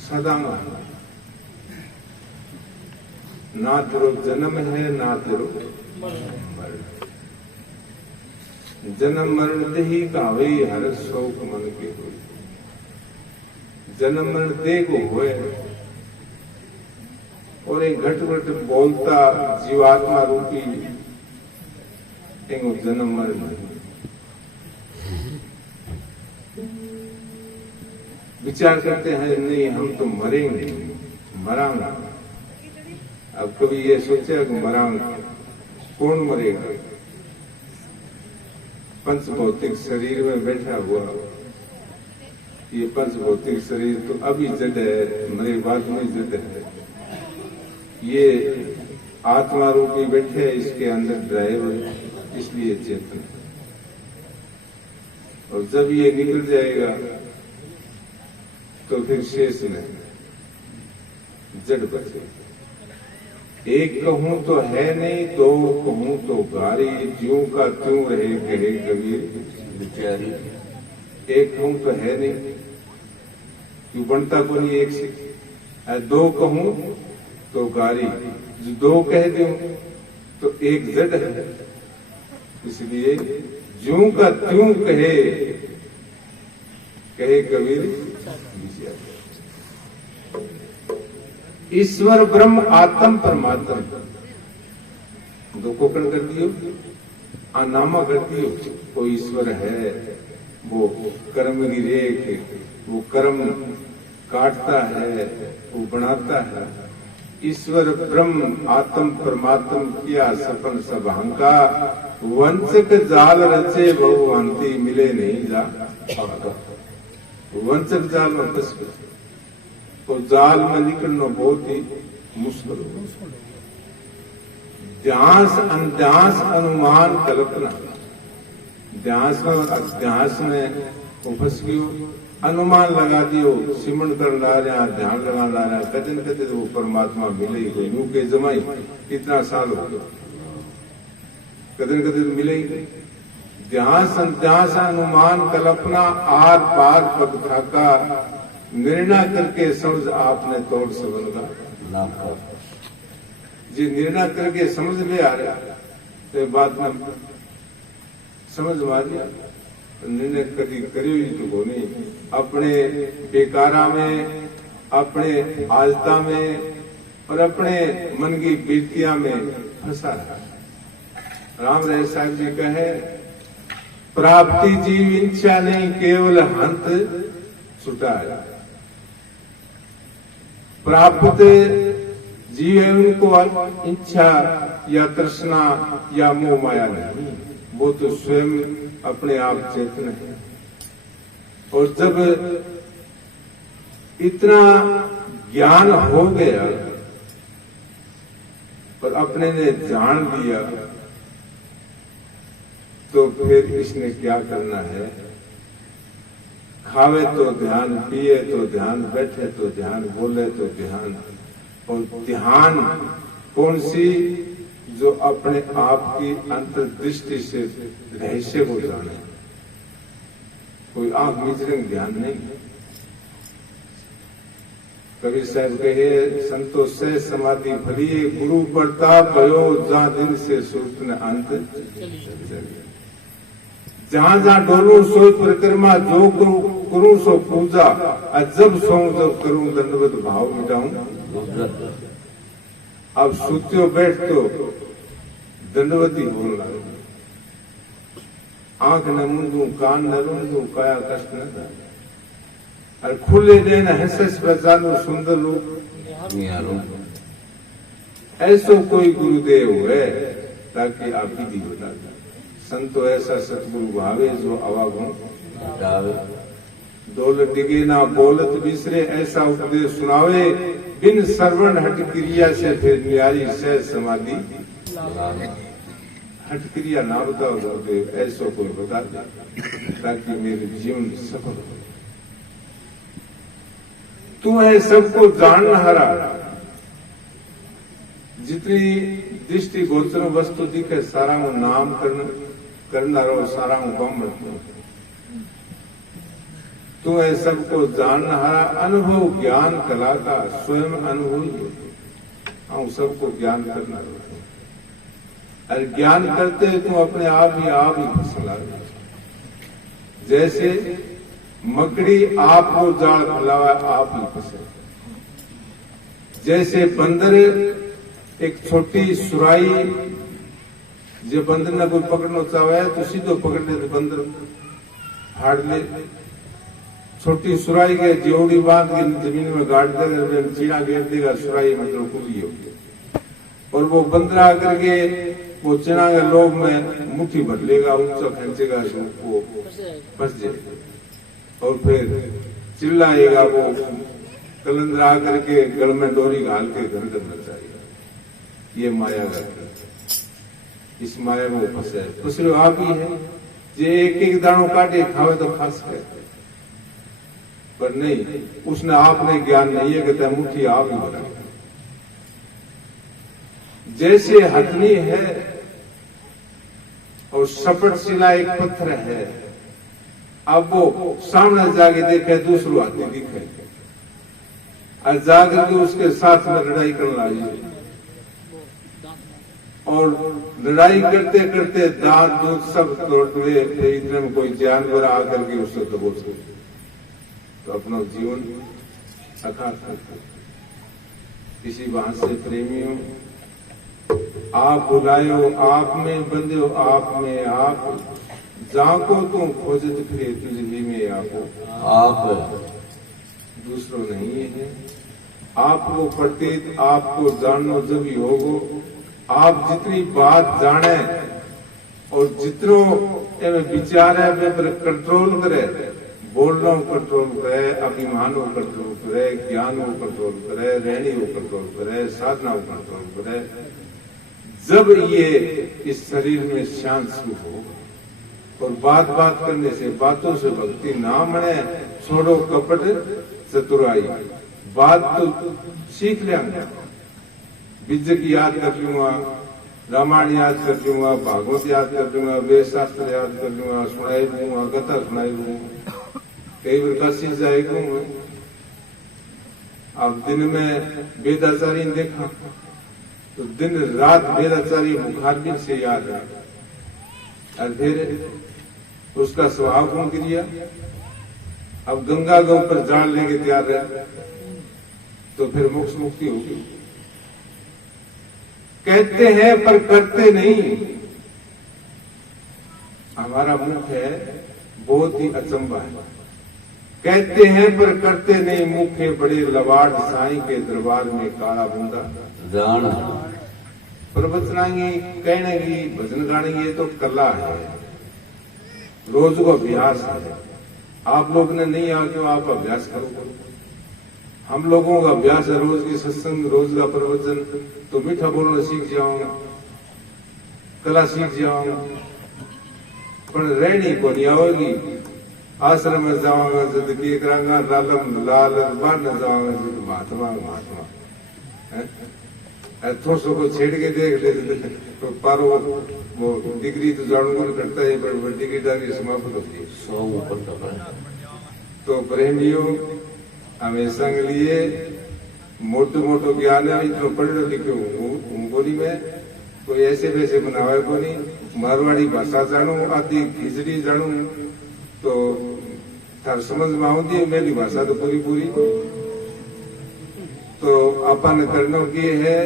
सदा ना तेरो जन्म है ना तेरो मरण। जन्म मरण ते ही कावे हर शौक मन के होय। जन्म मरण ते को होए और एक घट घट बोलता जीवात्मा रूपी एगो जन्म मरण नहीं। विचार करते हैं नहीं हम तो मरेंगे मरांगे। अब कभी ये सोचा कि मरांगे, कौन मरेगा? पंच भौतिक शरीर में बैठा हुआ ये पंच भौतिक शरीर तो अभी जड़ है, मरे बाद में जड़ है। ये आत्मा रूपी बैठे है, इसके अंदर ड्राइवर इसलिए चेतन। और जब ये निकल जाएगा तो फिर शेष में जड़ बचेगा। एक कहूं तो है नहीं, दो कहूं तो गारी, ज्यों का त्यों रहे कहे कबीर बिचारी। एक कहूं तो है नहीं, क्यों बनता को नहीं एक से। दो कहूं तो गारी, जो दो कह दूं तो एक जड़ है। इसलिए ज्यों का त्यों कहे कहे कबीर बिचारी। ईश्वर ब्रह्म आत्म परमात्मा दो कोकण कर दियो, आनामा कर दियो। कोई ईश्वर है वो कर्म की रेख, वो कर्म काटता है, वो बनाता है। ईश्वर ब्रह्म आत्म परमात्म किया सपन सब हंका। वंचक जाल रचे बहु अंति मिले नहीं जा। वंचक जाल में फंस गए तो जाल में निकलना बहुत ही मुश्किल हो। ध्यास अनध्यास अनुमान कल्पना, ध्यास में फंस गयो, अनुमान लगा दियो, सिमरण कर ला रहा, ध्यान लगा ला रहा। कदन कदे वो परमात्मा मिले ही कोई। यूं के जमाई कितना साल हो गया, कदन कदे मिले ही। ध्यास अनध्यास अनुमान कल्पना आर पार पद खाका। निर्णय करके समझ आपने तोड़ सबनगा नाम का। जी निर्णय करके समझ ले आ रहा तो बात में समझ आ गया। निर्णय कभी करियो ही तो को नहीं। अपने बेकारा में, अपने आजता में और अपने मन की बीतिया में फंसा रहा। राम रहे साहब जी कहे प्राप्ति जीव इच्छा नहीं केवल हंत छुटा है। प्राप्त जीव उनको इच्छा या तृष्णा या मोह माया नहीं, वो तो स्वयं अपने आप चेतन है। और जब इतना ज्ञान हो गया और अपने ने जान लिया तो फिर इसने क्या करना है? खावे तो ध्यान, पिए तो ध्यान, बैठे तो ध्यान, बोले तो ध्यान। और ध्यान कौन सी? जो अपने आप की अंतर्दृष्टि से रहस्य को जाने। कोई आंख मिचरंग ध्यान नहीं। कबीर साहब कहे संतोष से समाधि भलिए, गुरु प्रताप भयो जहां दिन से सुरत न अंत चलिए। जहां जहां डोलू सोई परिक्रमा, जो करूं सो पूजा, जब सोऊं जब करूं दंडवत भाव मिटाऊं। अब सुत्यो बैठ तो दंडवती बोलना। आंख न मूंदू, कान न रूंदू, काया कष्ट न था। और खुले देन हंसस बचालो सुंदर रूप निहारो। ऐसो कोई गुरुदेव है ताकि आप ही बता। संतो ऐसा सतगुरु भावे जो अवागुण गावे। दौलत डिगे ना बोलत बिसरे, ऐसा उपदेश सुनावे। बिन श्रवण हट क्रिया से फिर न्यारी से समाधि। हट क्रिया ना बताओ गुरुदेव, ऐसा कोई बता दे ताकि मेरे जीवन सफल हो। तू है सबको जानहारा। जितनी दृष्टि गोचर वस्तु दिखे सारा नाम करना रहो, सारा गम रखो। तो तू है सबको जानहारा अनुभव ज्ञान कला का स्वयं अनुभव हम सबको ज्ञान करना है। और ज्ञान करते तू अपने आप ही फसला। जैसे मकड़ी आपको जाल फैलावा आप ही फंसे। जैसे बंदर एक छोटी सुराई जो बंदर ने कोई पकड़ना चाहे तो सीधो पकड़ ले तो बंदर फाड़ ले। छोटी सुराई के जोड़ी बांध के जमीन में गाड़ देगा, चीना घेर देगा, सुराई मतलब खुली होगी और वो बंदर आकर के वो चना के लोभ में मुट्ठी भर लेगा, ऊंचा खींचेगा, वो फंस जाएगा और फिर चिल्लाएगा। वो कलंदर आकर के गल में डोरी घाल के घर करना चाहिए। ये माया का इस माया में वो फंसे दूसरे आप ही है जो एक एक दानों काटे खावे तो फंस गए, पर नहीं उसने आपने ज्ञान नहीं है कहता मुट्ठी आप ही बना। जैसे हथनी है और सपट सिला एक पत्थर है, अब वो सामने जाके देखे दूसरो हाथी दिखे और जाकर के उसके साथ में लड़ाई करना लगी और लड़ाई करते करते दांत दूध सब तोड़ गए। फिर इतने में कोई जानवर आकर के उससे दबोच गए तो अपना जीवन अखात करते। किसी बात से प्रेमियों आप बुलायो आप में बंदे हो आप में आप जाको तुम खोजत फिरे तुझे में आप दूसरों नहीं है। आपको प्रतीत आपको जानना जब ही होगो। आप जितनी बात जाने और जितनो विचार है वे पर कंट्रोल करे, बोलना कंट्रोल करे, अभिमान को कंट्रोल करे, ज्ञान को कंट्रोल करे, रहनी को कंट्रोल करे, साधना को कंट्रोल करे, जब ये इस शरीर में शांत सुख हो और बात बात करने से बातों से भक्ति ना मने, छोड़ो कपट चतुराई। बात तो सीख लेंगे, विद्य की याद कर लूंगा, रामायण याद कर लूंगा, भागवत याद कर लूंगा, वेद शास्त्र याद कर लूंगा, सुनाई लूंगा, कथा सुनाई लूंगा, कई बार काशी जाएगा। अब दिन में वेदाचारी ने देखा तो दिन रात वेदाचारी मुखारबिन से याद है और फिर उसका स्वभाव कौन क्रिया। अब गंगा के ऊपर जान लेके तैयार है तो फिर मोक्ष मुक्ति होगी। कहते हैं पर करते नहीं। हमारा मुख है बहुत ही अचंबा है। कहते हैं पर करते नहीं, मुख है बड़े लवाड़ साईं के दरबार में काला बंदा जान। प्रवचनाएंगे, कहनेगी, भजन गानेगी, ये तो कला है, रोज को अभ्यास है। आप लोग ने नहीं आ तो आप अभ्यास करो। हम लोगों का अभ्यास है रोज की सत्संग, रोज का प्रवचन, तो मीठा बोलना सीख जाऊंगा, कला सीख जाऊंगा, पर रहनी को नहीं आएगी। आश्रम में जाऊंगा जिंदगी करांगा, लालम लाल बार न जाऊंगा जिंदगी महात्मा महात्मा थोड़ा सा को छेड़ के देख ले तो पारो वो डिग्री तो जानूंगा करता है, पर डिग्री डाली समाप्त होती है। तो प्रेमियों हमें संग लिए मोटो मोटो ज्ञान है, इतना पढ़ लिखे बोली में कोई ऐसे वैसे बनावे को नहीं। मारवाड़ी भाषा जानू, आदि खिचड़ी जानू तो थार समझ में आती, मेरी भाषा तो पूरी पूरी। तो अपन करना की है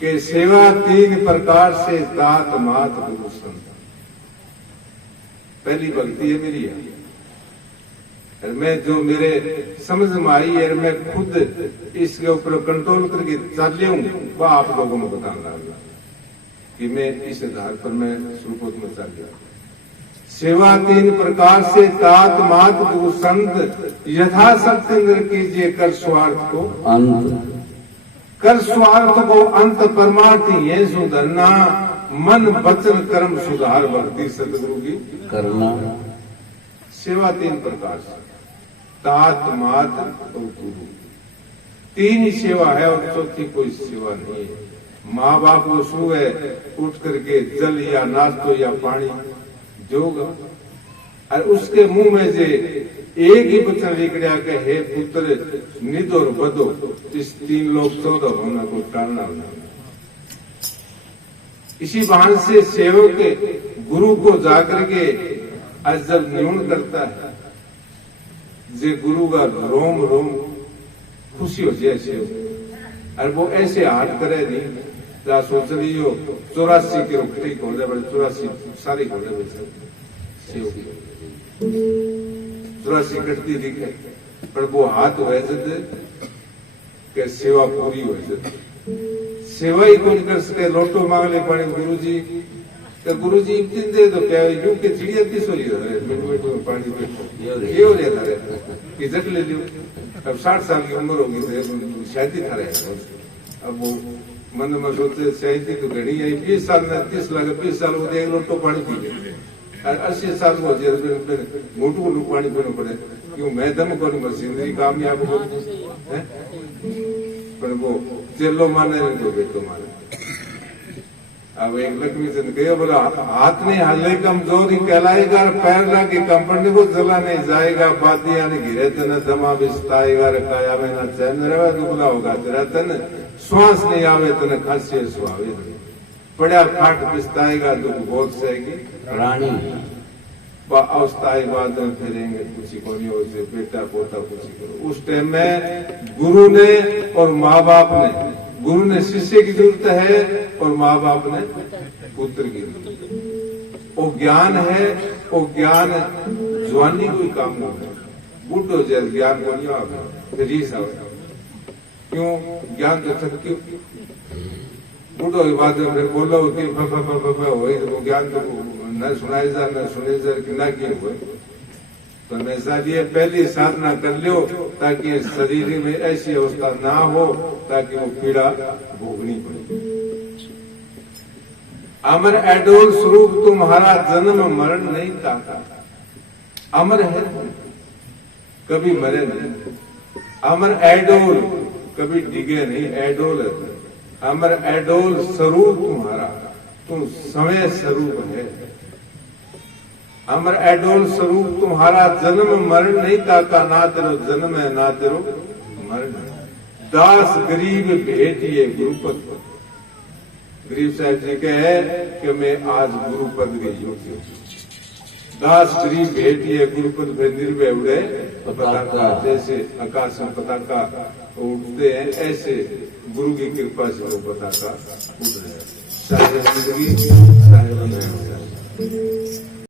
कि सेवा 3 प्रकार से दात मात गुरु संत। पहली भक्ति है मेरी है, मैं जो मेरे समझ में आई है मैं खुद इसके ऊपर कंट्रोल करके चल हूं, वह आप लोगों को बताना कि मैं इस आधार पर मैं सुरपोत में चल गया। सेवा 3 प्रकार से तात मात गुरु संत, यथाशक्ति इंद्र कीजिए कर स्वार्थ को अंत। कर स्वार्थ को अंत परमार्थ ये सुधरना, मन वचन कर्म सुधार भक्ति सतगुरु की करना। सेवा 3 प्रकार से तात मात और गुरु, 3 ही सेवा है और चौथी कोई सेवा नहीं है। माँ बाप को सुबह उठ करके जल या नाश्तो या पानी जोगा और उसके मुंह में से एक ही वचन लिखड़ा के हे पुत्र निध और बधो इस 3 लोग 14 होना को टालना होना। इसी बहाने से सेवक गुरु को जाकर के आज जब न्यून करता है जे गुरु का रोम रोम खुशी हो जैसे और वो ऐसे हाथ करे नहीं जा सोच रही हो 84 के ठीक हो जाए 84 सारी हो जाए 84 कटती दिखे पर वो हाथ हो के सेवा पूरी हो सेवा ही कौन कर सके लोटो मांग ले पानी गुरु जी इतने दे दो क्या यू के चिड़िया किस हो मिनट में पानी पे ये हो जाता है इज्जत ले लो। अब 60 साल की उम्र होगी तो शायद ही था अब वो मन में सोचते शायद तो घड़ी आई 20 साल में 30 लाख 20 साल वो एक लोटो पानी पी ले 80 साल को मोटू मोटू पानी पीना पड़े क्यों मैं दम करूँ मशीनरी कामयाब हो पर वो चेलो माने नहीं तो बेटो माने। अब एक लक्ष्मी चंद गयो बोला हाथ नहीं हाले कमजोरी कहलाएगा पैर लागे कंपनी को जला नहीं जाएगा बातिया ने घिरे तन दमा बिस्ताएगा काया में न चैन रहे दुबला होगा तेरा तन श्वास नहीं आवे तन खांसी सुहावे पड़ा खाट पिस्ताएगा दुख बहुत सहेगी रानी अवस्थाई बाद में फिरेंगे कुछ को नहीं हो से बेटा पोता कुछ करो। उस टाइम में गुरु ने और माँ बाप ने गुरु ने शिष्य की जरूरत है और माँ बाप ने पुत्र की जरूरत। वो ज्ञान है वो ज्ञान जवानी कोई काम नहीं है बुढ़ो जैसे ज्ञान को नहीं आवे फिर क्यों ज्ञान तो सब क्यों बूढ़ो की बात में बोलो कि हो ज्ञान तो न सुनाई जा न सुने जा कि ना किए हुए तो ऐसा लिए पहली साधना कर लो ताकि शरीर में ऐसी अवस्था ना हो ताकि वो पीड़ा भोगनी पड़े। अमर एडोल स्वरूप तुम्हारा जन्म मरण नहीं ताका अमर है कभी मरे नहीं। अमर एडोल कभी डिगे नहीं एडोल है अमर एडोल स्वरूप तुम्हारा तुम समय स्वरूप है। अमर एडोल स्वरूप तुम्हारा जन्म मरण नहीं ताका ना तेरो जन्म है ना तेरो मरण। दास गरीब भेटिए गुरुपद गरीब साहब जी कहे कि मैं आज गुरुपद गई हूँ दास गरीब भेटिए गुरुपद पे निर्भय उड़े पताका जैसे आकाश में पताका उठते हैं ऐसे गुरु की कृपा से वो पताका उठ रहे हैं। साहेब जिंदगी साहेब